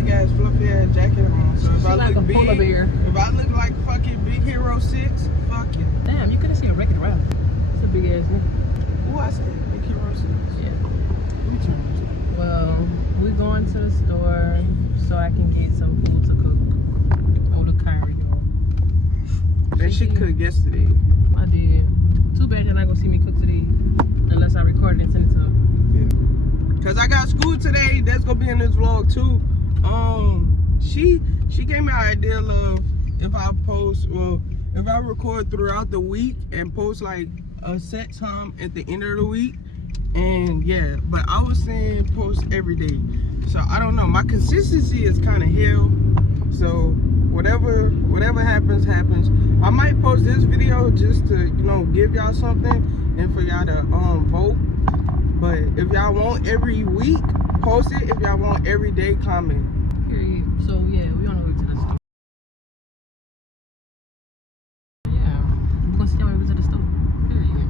big ass fluffy ass jacket on. So if I like look a polar big, bear. if I look like fucking Big Hero 6, fuck it. Damn, you couldn't see a record around. It's a big ass nigga. Who I said? Big Hero 6. Yeah. Let me turn this. Well, we're going to the store so I can get some food to cook. Oh, the curry, y'all. That shit cooked yesterday. I did. Too bad you're not gonna see me cook today unless I record it and send it to them. Yeah. Cause I got school today. That's gonna be in this vlog too. She gave me an idea of if I post, well, if I record throughout the week and post like a set time at the end of the week. And yeah, but I was saying post every day. So I don't know. My consistency is kind of hell. So whatever happens, happens. I might post this video just to, you know, give y'all something and for y'all to vote. But if y'all want every week, post it. If y'all want every day, comment. Period. So yeah, we on the way to the store. Yeah, we're gonna see y'all when we get to the store. Period.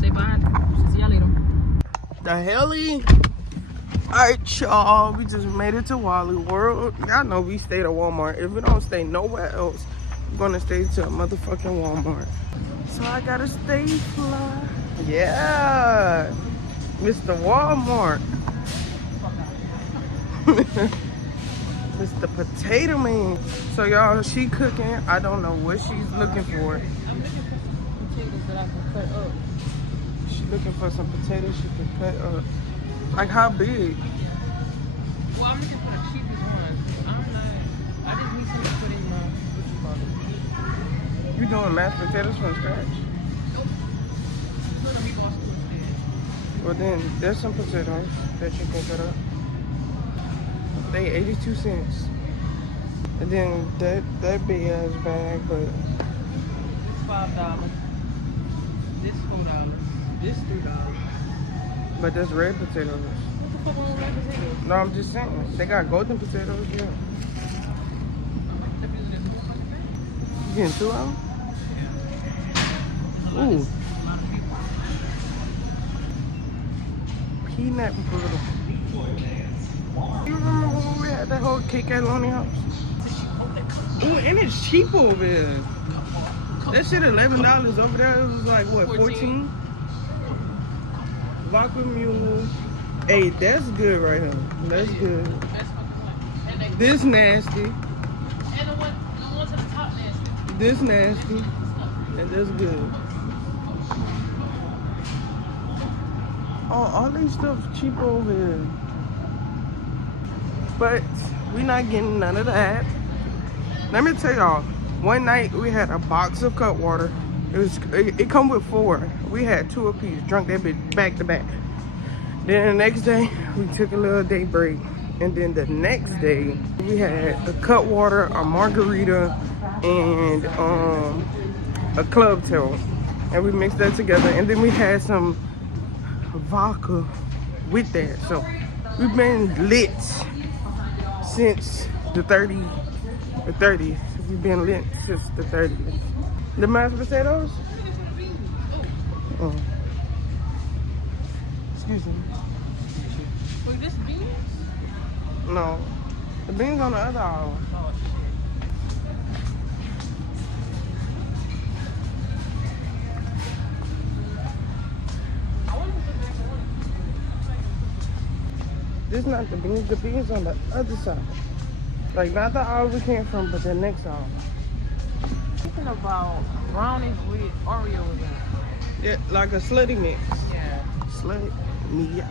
Say bye. See y'all later. The helly. Alright, y'all, we just made it to Wally World. Y'all know we stayed at Walmart. If we don't stay nowhere else, we're gonna stay to a motherfucking Walmart. So I gotta stay fly. Yeah, Mr. Walmart. Mr. Potato Man. So y'all, she cooking. I don't know what she's looking for. I'm looking for some potatoes that I can cut up. She's looking for some potatoes she can cut up. Like how big? Well, I'm looking for the cheapest ones. I just need something to put in my, what you call it? You doing mashed potatoes from scratch? Nope. Put a meatball soup instead. Well then, there's some potatoes that you can cut up. They 82 cents. And then that big ass bag, but This $5. This $4. This $3. but there's red potatoes. What the fuck wrong with red potatoes? No, I'm just saying. They got golden potatoes, yeah. You getting two of them? Ooh. Peanut brittle. You remember when we had that whole cake at Lonely House? Ooh, and it's cheap over there. That shit $11 over there. It was like what, 14? Vodka mule. Hey, that's good right here. That's good. This nasty. And the one to the top nasty. This nasty. And that's good. Oh, all these stuff cheap over here. But we not getting none of that. Let me tell y'all, one night we had a box of cut water. It come with 4. We had 2 apiece, drunk that bitch back to back. Then the next day, we took a little day break. And then the next day, we had a cut water, a margarita, and a club tail. And we mixed that together. And then we had some vodka with that. So we've been lit since the 30th. We've been lit since the 30th. The mashed potatoes? Oh. Excuse me. Wait, this beans? No. The beans on the other aisle. Oh, This not the beans on the other side. Like not the aisle we came from, but the next aisle. thinking about brownies with Oreos in it. Yeah, like a slutty mix. Yeah. Slut me out.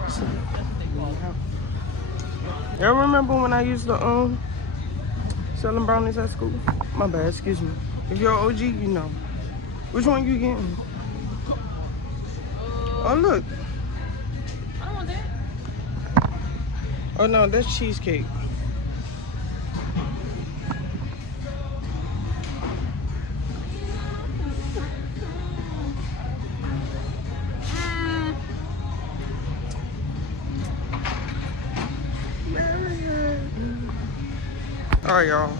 That's what they call it. Y'all remember when I used to selling brownies at school? My bad, excuse me. If you're OG, you know. Which one you getting? Oh look. I don't want that. Oh no, that's cheesecake. All right, y'all.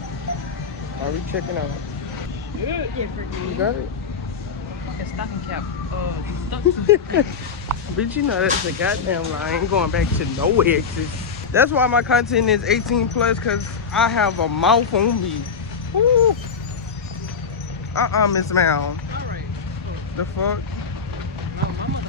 Are we checking out? Yeah, You got it? Fucking stocking cap. Stuck to Bitch, you know that's a goddamn lie. I ain't going back to no exits. That's why my content is 18 plus, cause I have a mouth on me. Woo. Miss Mal. Alright. The fuck? No, mama.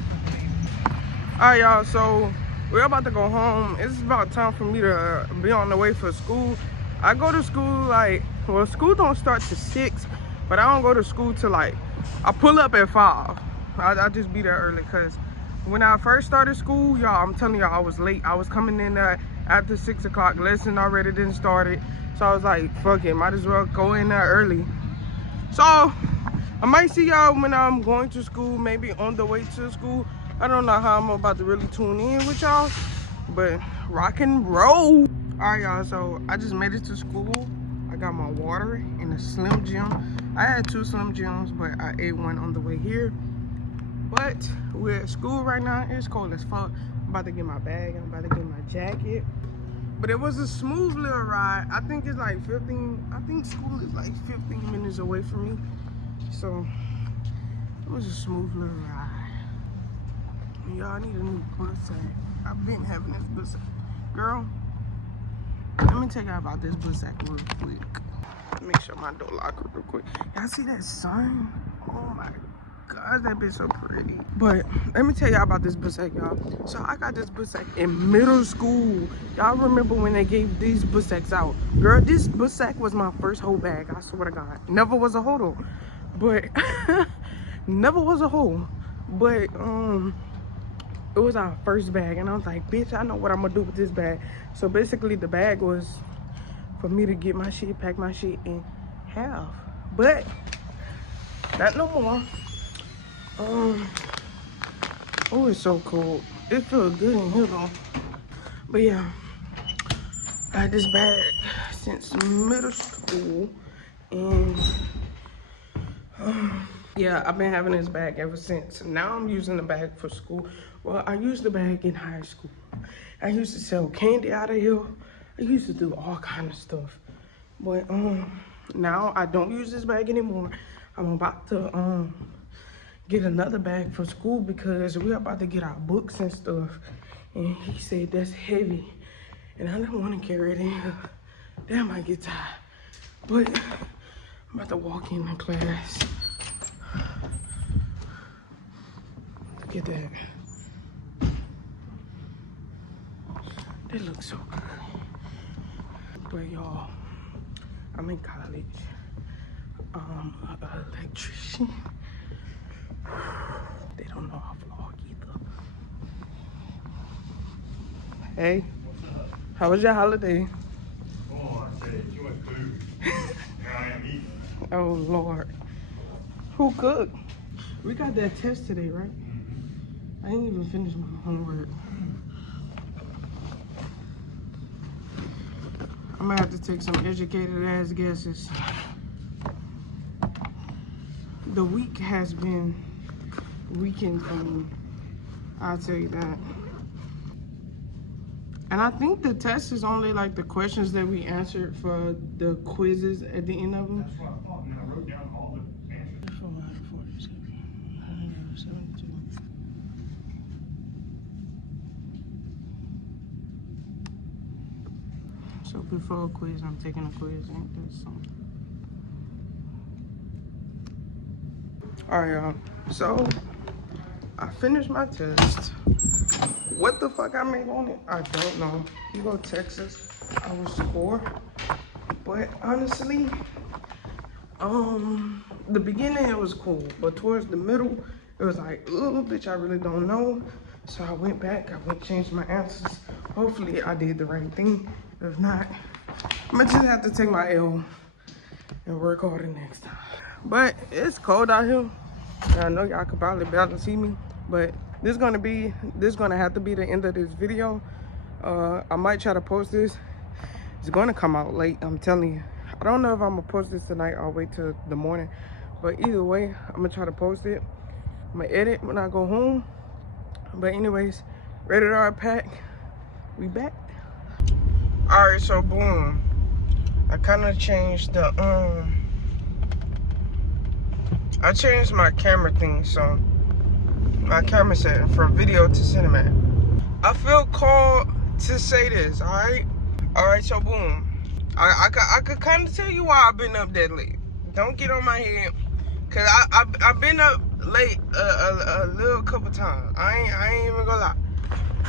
Alright, y'all, so we're about to go home. It's about time for me to be on the way for school. I go to school like, well, school don't start till 6, but I don't go to school till like, I pull up at 5. I just be there early, cause when I first started school, y'all, I'm telling y'all, I was late. I was coming in there after 6 o'clock. Lesson already didn't start. So I was like, fuck it, might as well go in there early. So I might see y'all when I'm going to school, maybe on the way to school. I don't know how I'm about to really tune in with y'all, but rock and roll. All right, y'all, so I just made it to school. I got my water in a Slim Jim. I had 2 Slim Jims, but I ate one on the way here. But we're at school right now. It's cold as fuck. I'm about to get my bag. I'm about to get my jacket. But it was a smooth little ride. I think it's like 15. I think school is like 15 minutes away from me. So it was a smooth little ride. Y'all, I need a new bus sack. I've been having this bus sack. Girl, let me tell you about this bus sack real quick. Make sure my door lock real quick. Y'all see that sun? Oh my God, that bitch so pretty. But let me tell y'all about this bus sack, y'all. So I got this bus sack in middle school. Y'all remember when they gave these bus sacks out? Girl, this bus sack was my first whole bag. I swear to God. Never was a hoe though. But never was a hoe. But it was our first bag, and I was like, bitch, I know what I'm gonna do with this bag. So basically the bag was for me to get my shit, pack my shit, and have. But not no more. Oh, it's so cold. It feels good in here though. But yeah, I had this bag since middle school, and yeah, I've been having this bag ever since. Now I'm using the bag for school. Well, I used the bag in high school. I used to sell candy out of here. I used to do all kind of stuff. But now I don't use this bag anymore. I'm about to get another bag for school because we're about to get our books and stuff. And he said that's heavy, and I don't want to carry it in here. That might get tired. But I'm about to walk in the class. Look at that. That looks so good. But y'all, I'm in college. I'm an electrician. They don't know I vlog either. Hey, how was your holiday? Oh, I said you went food. Now I am eating. Oh Lord, who cooked? We got that test today, right? I didn't even finish my homework. I'm gonna have to take some educated ass guesses. The week has been weekend for me, I'll tell you that. And I think the test is only like the questions that we answered for the quizzes at the end of them. That's what I thought, and then I wrote down all the answers. 447, 172. So before a quiz, I'm taking a quiz. Ain't that something? Alright, y'all. So I finished my test. What the fuck I made on it? I don't know. You go Texas, I will score. But honestly, the beginning it was cool, but towards the middle, it was like, oh, bitch, I really don't know. So I went back, changed my answers. Hopefully I did the right thing. If not, I'm gonna just have to take my L and work harder next time. But it's cold out here. I know y'all could probably barely see me, but this is gonna have to be the end of this video. I might try to post this. It's gonna come out late, I'm telling you. I don't know if I'm gonna post this tonight or wait till the morning, but either way, I'm gonna try to post it. I'm gonna edit when I go home. But anyways, rated R pack, we back. All right, so boom, I kind of changed the I changed my camera thing, so my camera setting from video to cinematic. I feel called to say this, all right? All right, so boom. I could kind of tell you why I've been up that late. Don't get on my head, cause I've been up late a little couple times. I ain't even gonna lie.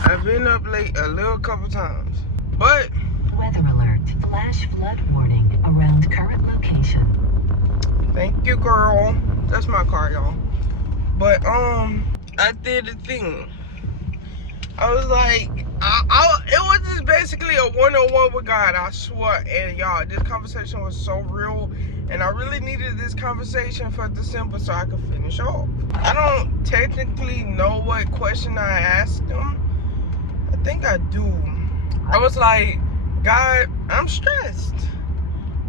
I've been up late a little couple times, but weather alert, flash flood warning around current location. Thank you, girl. That's my car, y'all. But I did the thing. I was like, it was just basically a one-on-one with God, I swear. And y'all, this conversation was so real, and I really needed this conversation for December so I could finish off. I don't technically know what question I asked him. I think I do. I was like, God, I'm stressed.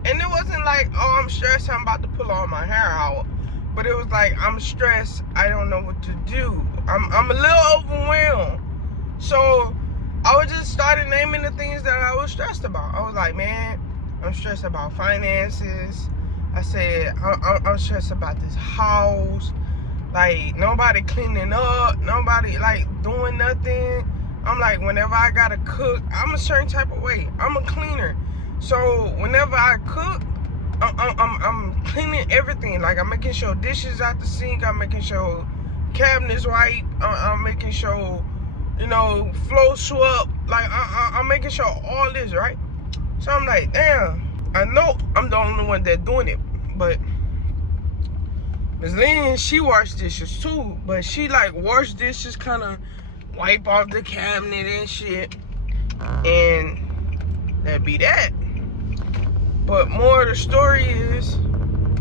And it wasn't like, oh, I'm stressed, I'm about to pull all my hair out. But it was like, I'm stressed, I don't know what to do. I'm a little overwhelmed. So I was just started naming the things that I was stressed about. I was like, man, I'm stressed about finances. I said, I'm stressed about this house. Like, nobody cleaning up, nobody like doing nothing. I'm like, whenever I gotta cook, I'm a certain type of way. I'm a cleaner. So whenever I cook, I'm cleaning everything. Like, I'm making sure dishes out the sink. I'm making sure cabinets white. I'm making sure, you know, floor swept. Like, I'm making sure all this, right? So I'm like, damn, I know I'm the only one that doing it. But Ms. Lynn, she washed dishes too. But she, like, wash dishes, kind of wipe off the cabinet and shit. And that'd be that. But more of the story is,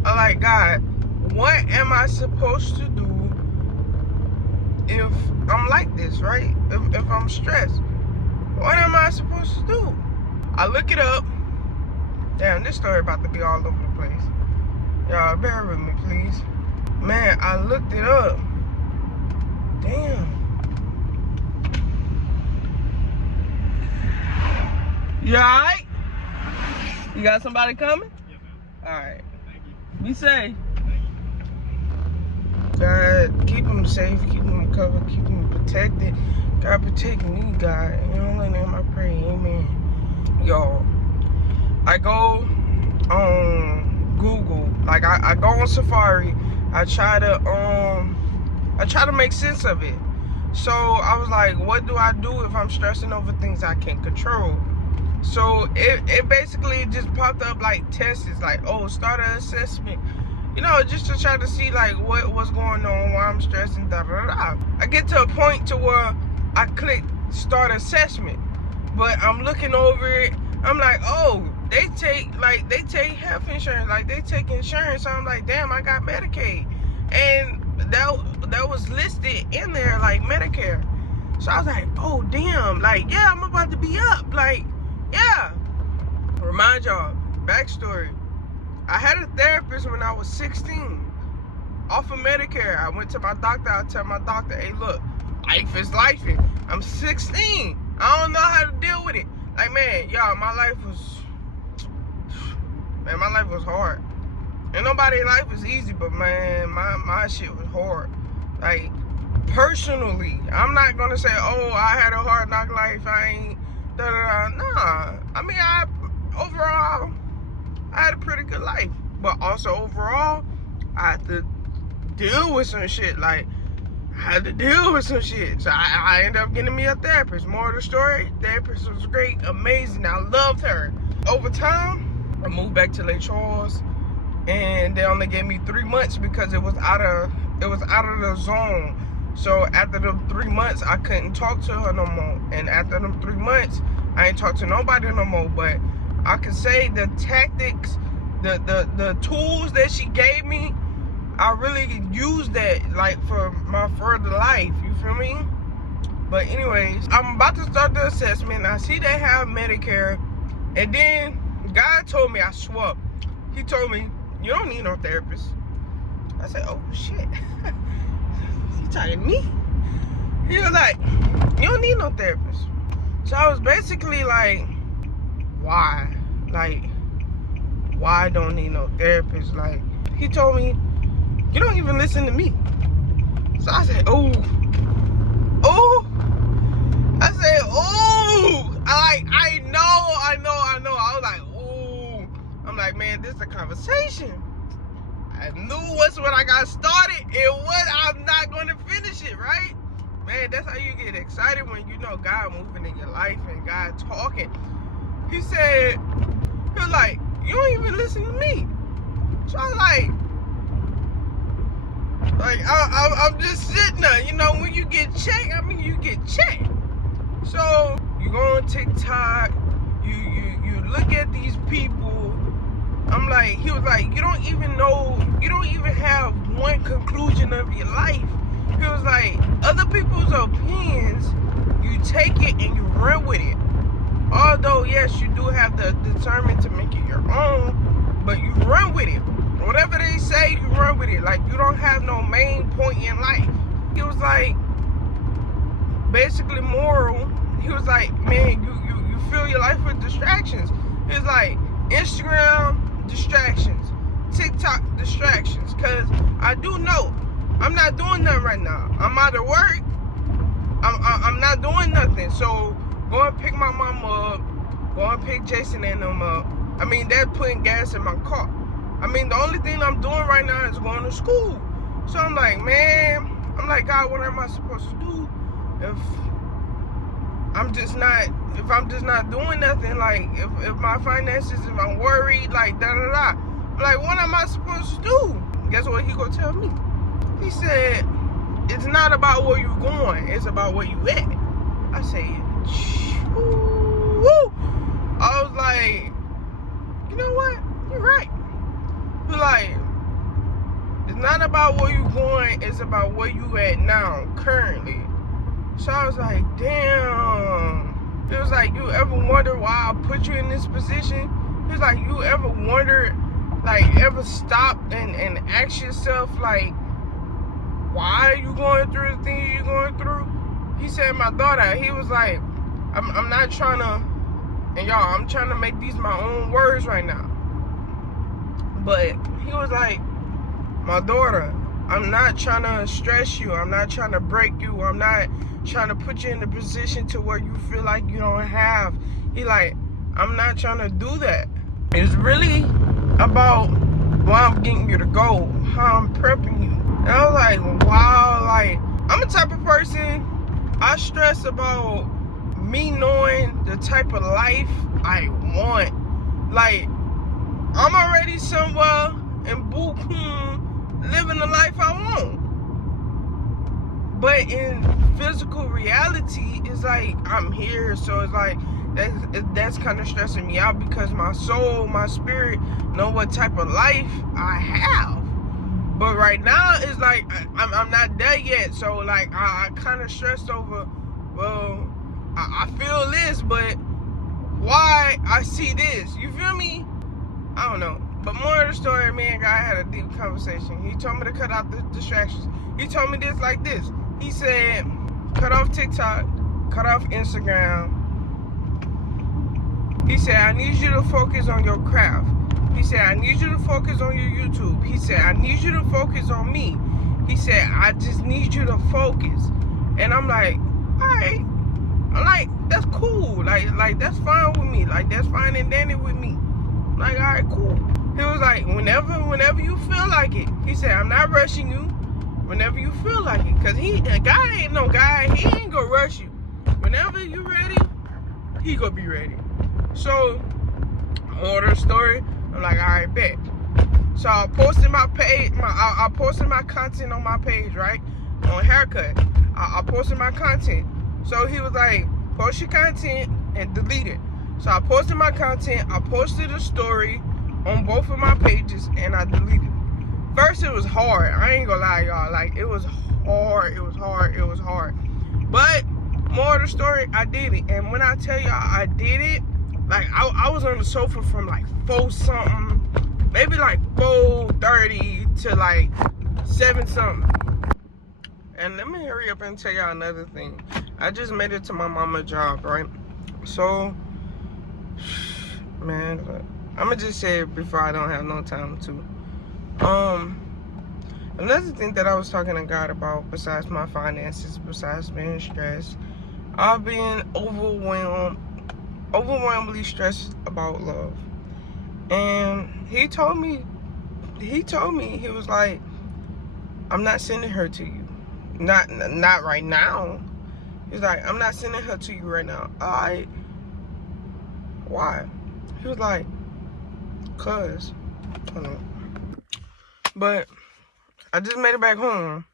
I like, God, what am I supposed to do if I'm like this, right? If I'm stressed, what am I supposed to do? I look it up. Damn, this story about to be all over the place. Y'all, bear with me, please. Man, I looked it up. Damn. You alright? You got somebody coming? Yeah, man. Alright. Thank you. Be safe. Thank you. God, keep them safe, keep them covered, keep them protected. God, protect me, God. In your holy name I pray, amen. Y'all, I go on Google, like I go on Safari. I try to make sense of it. So I was like, what do I do if I'm stressing over things I can't control? So it basically just popped up like tests, like, oh, start an assessment, you know, just to try to see like what's going on, why I'm stressing, da da da. I get to a point to where I click start assessment, but I'm looking over it, I'm like, oh, they take health insurance, like they take insurance. So I'm like, damn, I got Medicaid, and that was listed in there like Medicare. So I was like, oh damn, like, yeah, I'm about to be up, like, yeah. Remind y'all, backstory, I had a therapist when I was 16 off of Medicare. I went to my doctor. I tell my doctor, hey, look, life is life. I'm 16. I don't know how to deal with it. Like, man, y'all, my life was hard. And nobody's life is easy, but man, my shit was hard. Like, personally, I'm not gonna say, oh, I had a hard knock life, I ain't da da da. Nah, I mean, overall I had a pretty good life, but also overall I had to deal with some shit. Like, I had to deal with some shit. So I ended up getting me a therapist. More of the story, therapist was great, amazing. I loved her. Over time, I moved back to Lake Charles, and they only gave me 3 months because it was out of the zone. So after the 3 months, I couldn't talk to her no more. And after them 3 months, I ain't talk to nobody no more. But I can say the tactics, the tools that she gave me, I really used that like for my further life. You feel me? But anyways, I'm about to start the assessment. I see they have Medicare, and then God told me, I swear, He told me, you don't need no therapist. I said, oh shit. He talking to me? He was like, you don't need no therapist. So I was basically like, why? Like, why I don't need no therapist? Like, he told me, you don't even listen to me. So I said, oh. I said, oh. I know. I was like, ooh. I'm like, man, this is a conversation. I knew once when I got started, I'm not going to finish it, right? Man, that's how you get excited when you know God moving in your life and God talking. He was like, you don't even listen to me. So I was like I'm just sitting there, you know, when you get checked, you get checked. So you go on TikTok, you look at these people. I'm like, he was like, you don't even have one conclusion of your life. He was like, other people's opinions, you take it and you run with it. Although, yes, you do have the determined to make it your own, but you run with it. Whatever they say, you run with it. Like, you don't have no main point in life. He was like, basically moral. He was like, man, you fill your life with distractions. He was like, Instagram, distractions. TikTok, distractions. Because I do know I'm not doing nothing right now. I'm out of work. I'm not doing nothing. So go and pick my mama up. Go and pick Jason and them up. They're putting gas in my car. The only thing I'm doing right now is going to school. So I'm like, man, God, what am I supposed to do if I'm just not doing nothing? Like, if my finances, if I'm worried, like, da-da-da. I'm like, what am I supposed to do? Guess what he gonna tell me? He said, it's not about where you're going, it's about where you at. I said, woo. I was like, you know what? You're right. He's like, it's not about where you're going, it's about where you at now, currently. So I was like, damn. It was like, you ever wonder why I put you in this position? It was like, you ever wonder, like, ever stop and ask yourself, like, why are you going through the things you're going through? He said, my daughter, he was like, I'm not trying to, and y'all, I'm trying to make these my own words right now. But he was like, my daughter, I'm not trying to stress you. I'm not trying to break you. I'm not trying to put you in a position to where you feel like you don't have. He like, I'm not trying to do that. It's really about why I'm getting you to go, how I'm prepping you. And I was like, wow, like, I'm the type of person, I stress about me knowing the type of life I want. Like, I'm already somewhere in Bukum living the life I want. But in physical reality, it's like, I'm here, so it's like, that's kind of stressing me out because my soul, my spirit know what type of life I have. But right now, it's like, I'm not there yet. So, like, I kind of stressed over, well, I feel this, but why I see this? You feel me? I don't know. But more of the story, me and God had a deep conversation. He told me to cut out the distractions. He told me this like this. He said, cut off TikTok, cut off Instagram. He said, I need you to focus on your craft. He said, I need you to focus on your YouTube. He said, I need you to focus on me. He said, I just need you to focus. And I'm like, all right. I'm like, that's cool. Like that's fine with me. Like, that's fine and dandy with me. I'm like, all right, cool. He was like, whenever you feel like it. He said, I'm not rushing you. Whenever you feel like it. Because God ain't no guy. He ain't gonna rush you. Whenever you ready, he gonna be ready. So, more of the story, I'm like, all right, bet. So I posted my page, I posted my content on my page, right? On haircut. I posted my content. So he was like, post your content and delete it. So I posted my content, I posted a story on both of my pages, and I deleted it. First, it was hard. I ain't gonna lie, y'all. Like, it was hard. But more of the story, I did it. And when I tell y'all I did it, like, I was on the sofa from like 4 something, maybe like 4:30 to like 7 something. And let me hurry up and tell y'all another thing. I just made it to my mama's job, right? So, man, I'm gonna just say it before I don't have no time to. Another thing that I was talking to God about, besides my finances, besides being stressed, I've been overwhelmed overwhelmingly stressed about love. And he told me, he was like, I'm not sending her to you. Not right now. He's like, I'm not sending her to you right now. Alright. Why? He was like, cause. Hold on. But I just made it back home.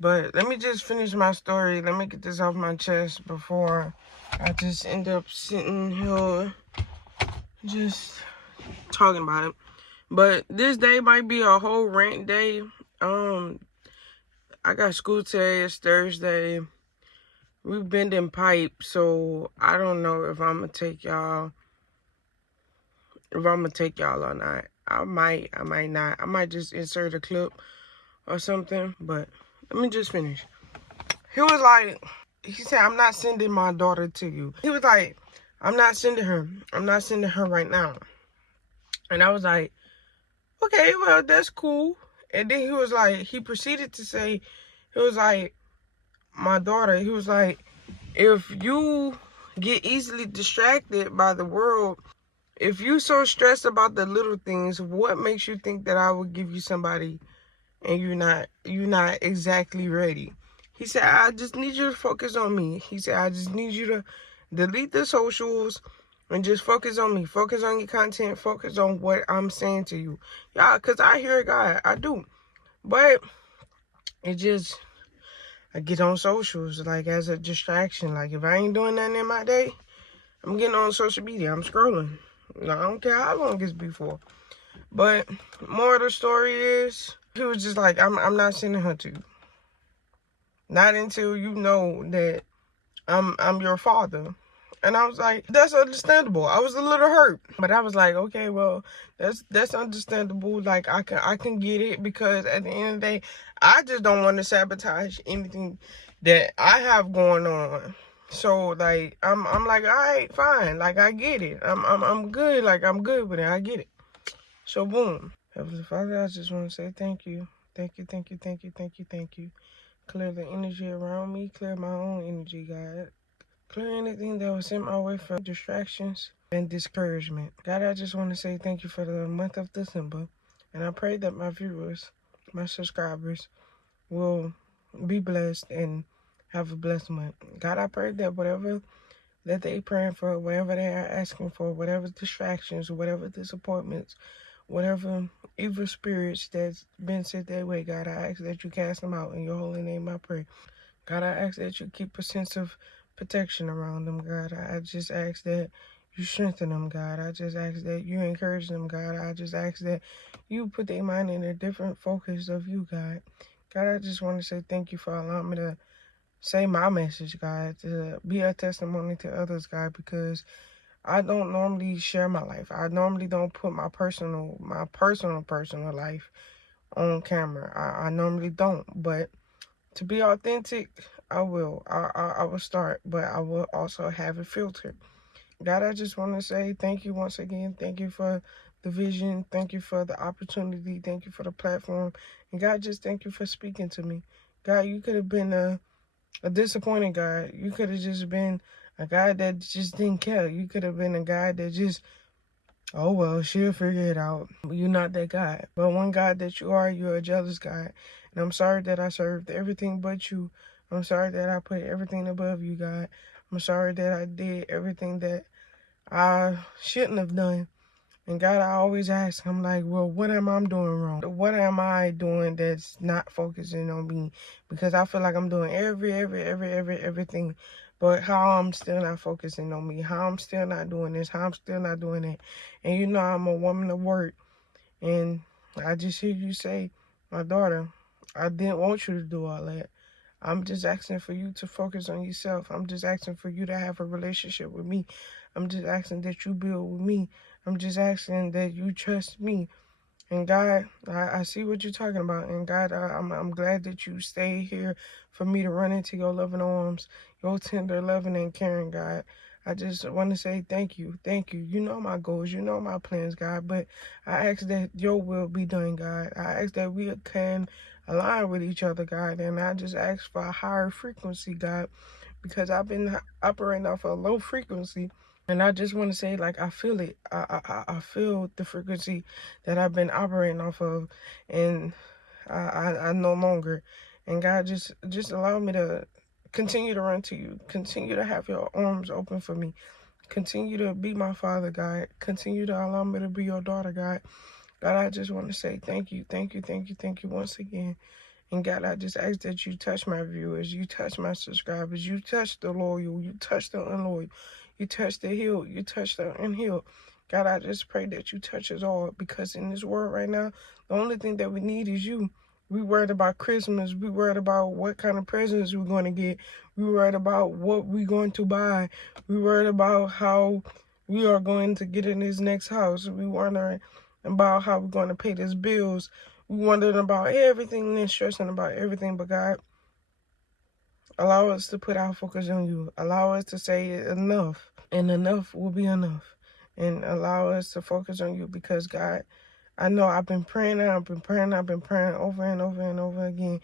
But let me just finish my story. Let me get this off my chest before I just end up sitting here just talking about it. But this day might be a whole rant day. I got school today. It's Thursday. We've been in pipe, so I don't know if I'm gonna take y'all. If I'm gonna take y'all or not. I might not. I might just insert a clip or something. But let me just finish. He was like, he said, I'm not sending my daughter to you. He was like, I'm not sending her. I'm not sending her right now. And I was like, okay, well, that's cool. And then he was like, he proceeded to say, he was like, my daughter, he was like, if you get easily distracted by the world, if you so stressed about the little things, what makes you think that I would give you somebody and you're not exactly ready? He said, I just need you to focus on me. He said, I just need you to delete the socials and just focus on me. Focus on your content. Focus on what I'm saying to you. Yeah, because I hear God. I do. But it just, I get on socials like as a distraction. Like if I ain't doing nothing in my day, I'm getting on social media. I'm scrolling. I don't care how long it's before. But more of the story is, he was just like, I'm not sending her to you. Not until you know that I'm your father. And I was like, that's understandable. I was a little hurt. But I was like, okay, well, that's understandable. Like I can get it, because at the end of the day, I just don't want to sabotage anything that I have going on. So like I'm like, all right, fine. Like I get it. I'm good. Like I'm good with it. I get it. So boom. Heavenly Father, I just want to say thank you. Thank you, thank you, thank you, thank you, thank you. Clear the energy around me. Clear my own energy, God. Clear anything that was in my way for distractions and discouragement. God, I just want to say thank you for the month of December. And I pray that my viewers, my subscribers, will be blessed and have a blessed month. God, I pray that whatever that they praying for, whatever they are asking for, whatever distractions, whatever disappointments, whatever evil spirits that's been sent their way, God, I ask that you cast them out. In your holy name I pray. God, I ask that you keep a sense of protection around them, God. I just ask that you strengthen them, God. I just ask that you encourage them, God. I just ask that you put their mind in a different focus of you, God. God, I just want to say thank you for allowing me to say my message, God, to be a testimony to others, God, because I don't normally share my life. I normally don't put my personal life on camera. I normally don't, but to be authentic, I will. I will start, but I will also have it filtered. God, I just want to say thank you once again. Thank you for the vision. Thank you for the opportunity. Thank you for the platform. And God, just thank you for speaking to me. God, you could have been a disappointing God. You could have just been a guy that just didn't care. You could have been a guy that just, oh, well, she'll figure it out. You're not that God. But one God that you are, you're a jealous God. And I'm sorry that I served everything but you. I'm sorry that I put everything above you, God. I'm sorry that I did everything that I shouldn't have done. And God, I always ask, I'm like, well, what am I doing wrong? What am I doing that's not focusing on me? Because I feel like I'm doing everything. But how I'm still not focusing on me, how I'm still not doing this, how I'm still not doing that. And you know I'm a woman of work. And I just hear you say, my daughter, I didn't want you to do all that. I'm just asking for you to focus on yourself. I'm just asking for you to have a relationship with me. I'm just asking that you build with me. I'm just asking that you trust me. And God, I see what you're talking about. And God, I'm glad that you stay here for me to run into your loving arms, your tender, loving, and caring, God. I just want to say thank you. Thank you. You know my goals. You know my plans, God. But I ask that your will be done, God. I ask that we can align with each other, God. And I just ask for a higher frequency, God, because I've been operating off a low frequency. And I just want to say, like, I feel it. I feel the frequency that I've been operating off of, and I no longer. And God, just allow me to continue to run to you. Continue to have your arms open for me. Continue to be my father, God. Continue to allow me to be your daughter, God. God, I just want to say thank you, thank you, thank you, thank you once again. And God, I just ask that you touch my viewers, you touch my subscribers, you touch the loyal, you touch the unloyal, you touch the healed, you touch the unhealed. God, I just pray that you touch us all, because in this world right now, the only thing that we need is you. We worried about Christmas. We worried about what kind of presents we're going to get. We worried about what we're going to buy. We worried about how we are going to get in this next house. We wondering about how we're going to pay these bills. We wondering about everything and stressing about everything. But God, allow us to put our focus on you. Allow us to say enough, and enough will be enough. And allow us to focus on you, because God, I know I've been praying and I've been praying over and over and over again.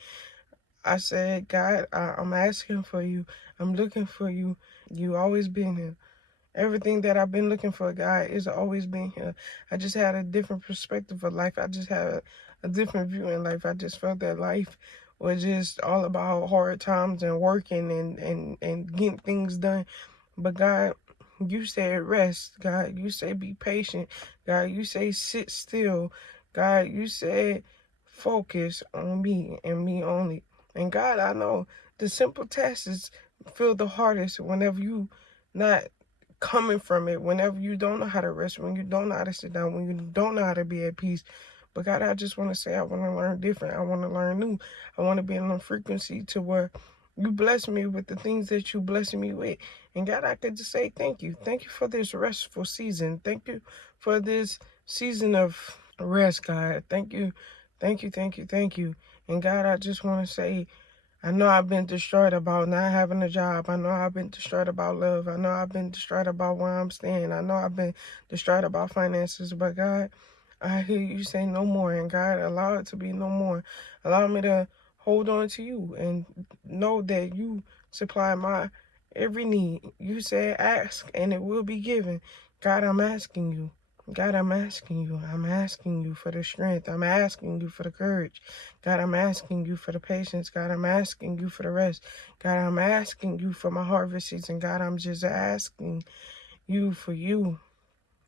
I said, God, I'm asking for you. I'm looking for you. You always been here. Everything that I've been looking for, God, is always been here. I just had a different perspective of life. I just had a different view in life. I just felt that life was just all about hard times and working and getting things done. But God, you said rest. God, you say be patient. God, you say sit still. God, you said focus on me and me only. And God, I know the simple tasks feel the hardest whenever you not coming from it, whenever you don't know how to rest, when you don't know how to sit down, when you don't know how to be at peace. But God, I just want to say I want to learn different. I want to learn new. I want to be in a frequency to where you bless me with the things that you bless me with. And God, I could just say thank you. Thank you for this restful season. Thank you for this season of rest, God. Thank you. Thank you, thank you, thank you. And God, I just want to say I know I've been destroyed about not having a job. I know I've been destroyed about love. I know I've been destroyed about where I'm staying. I know I've been destroyed about finances. But God, I hear you say no more. And God, allow it to be no more. Allow me to hold on to you and know that you supply my every need. You said ask and it will be given. God, I'm asking you. God, I'm asking you. I'm asking you for the strength. I'm asking you for the courage. God, I'm asking you for the patience. God, I'm asking you for the rest. God, I'm asking you for my harvest season. God, I'm just asking you for you.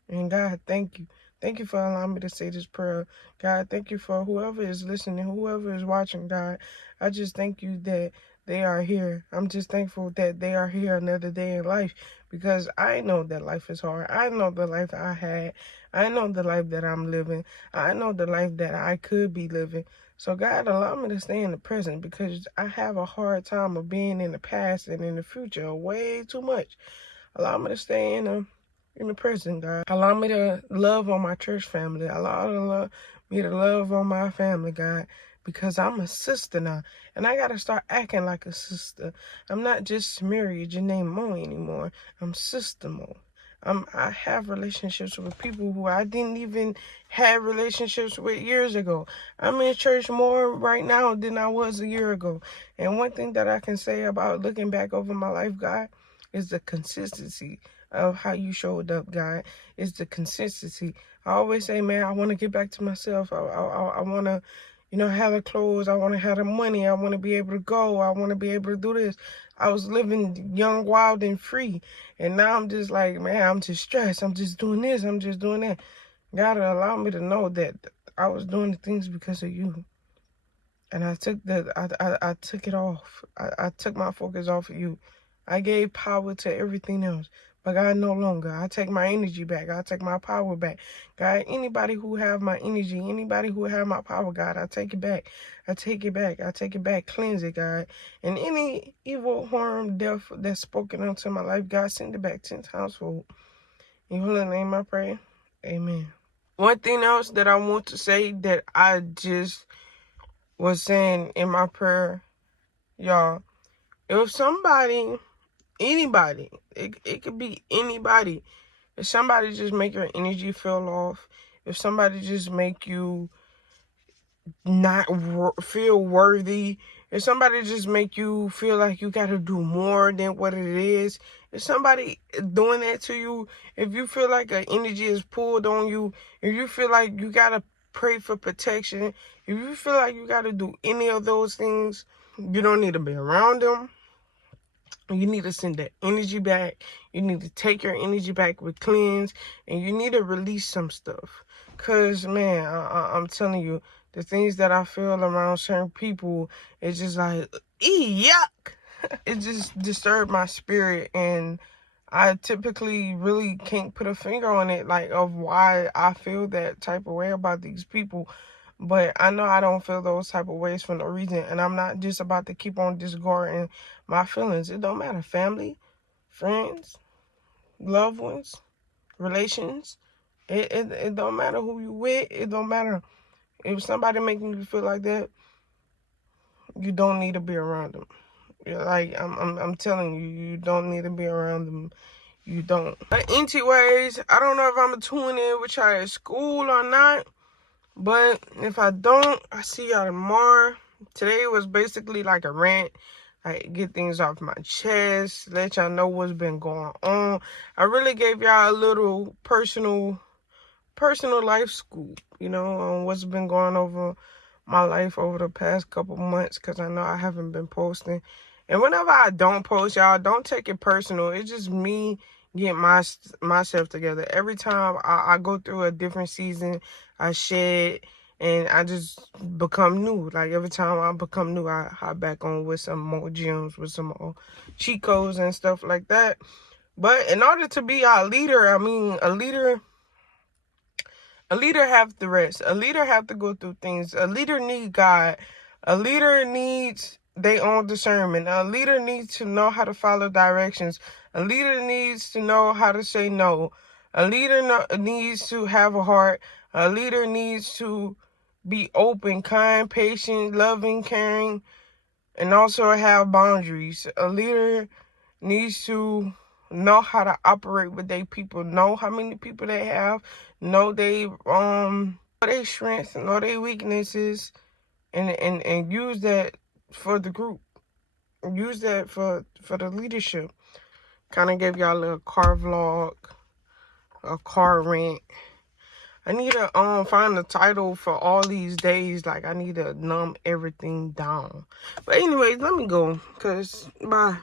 And God, thank you. Thank you for allowing me to say this prayer. God, thank you for whoever is listening, whoever is watching, God. I just thank you that they are here. I'm just thankful that they are here another day in life, because I know that life is hard. I know the life I had. I know the life that I'm living. I know the life that I could be living. So God, allow me to stay in the present, because I have a hard time of being in the past and in the future way too much. Allow me to stay in the present, God. Allow me to love on my church family. Allow me to love on my family, God, because I'm a sister now, and I gotta start acting like a sister. I'm not just Mary Janae Moe anymore. I'm Sister Mo. I have relationships with people who I didn't even have relationships with years ago. I'm in church more right now than I was a year ago. And one thing that I can say about looking back over my life, God, is the consistency of how you showed up, God. It's the consistency. I always say, man, I want to get back to myself. I want to, have the clothes. I want to have the money. I want to be able to go. I want to be able to do this. I was living young, wild, and free. And now I'm just like, man, I'm just stressed. I'm just doing this. I'm just doing that. God allow me to know that I was doing the things because of you. And I took I took it off. I took my focus off of you. I gave power to everything else. But God, no longer. I take my energy back. I take my power back. God, anybody who have my energy, anybody who have my power, God, I take it back. I take it back. I take it back. Cleanse it, God. And any evil, harm, death that's spoken unto my life, God, send it back 10 times fold. In your holy name I pray. Amen. One thing else that I want to say that I just was saying in my prayer, y'all, if somebody, anybody, it could be anybody, if somebody just make your energy feel off, if somebody just make you not feel worthy, if somebody just make you feel like you got to do more than what it is, if somebody doing that to you, if you feel like an energy is pulled on you, if you feel like you got to pray for protection, if you feel like you got to do any of those things, you don't need to be around them. You need to send that energy back. You need to take your energy back with cleanse, and you need to release some stuff. Cause man, I'm telling you, the things that I feel around certain people, it's just like, yuck. It just disturbed my spirit, and I typically really can't put a finger on it, like, of why I feel that type of way about these people. But I know I don't feel those type of ways for no reason. And I'm not just about to keep on discarding my feelings. It don't matter. Family, friends, loved ones, relations. It don't matter who you with. It don't matter. If somebody making you feel like that, you don't need to be around them. Like, I'm telling you, you don't need to be around them. You don't. But anyways, I don't know if I'm going to tune in with y'all at school or not. But if I don't, I see y'all tomorrow. Today was basically like a rant. Like, get things off my chest. Let y'all know what's been going on. I really gave y'all a little personal life scoop, you know, on what's been going over my life over the past couple months, because I know I haven't been posting. And whenever I don't post, y'all, don't take it personal. It's just me getting myself together. Every time I go through a different season, I shed and I just become new. Like, every time I become new, I hop back on with some more gems, with some more cheat codes and stuff like that. But in order to be our leader, I mean, a leader have to rest. A leader have to go through things. A leader needs God. A leader needs their own discernment. A leader needs to know how to follow directions. A leader needs to know how to say no. A leader needs to have a heart. A leader needs to be open, kind, patient, loving, caring, and also have boundaries. A leader needs to know how to operate with their people, know how many people they have, know their strengths, know their weaknesses, and use that for the group. Use that for the leadership. Kind of gave y'all a little car vlog, a car rant. I need to find a title for all these days. Like, I need to numb everything down. But anyways, let me go, cause bye.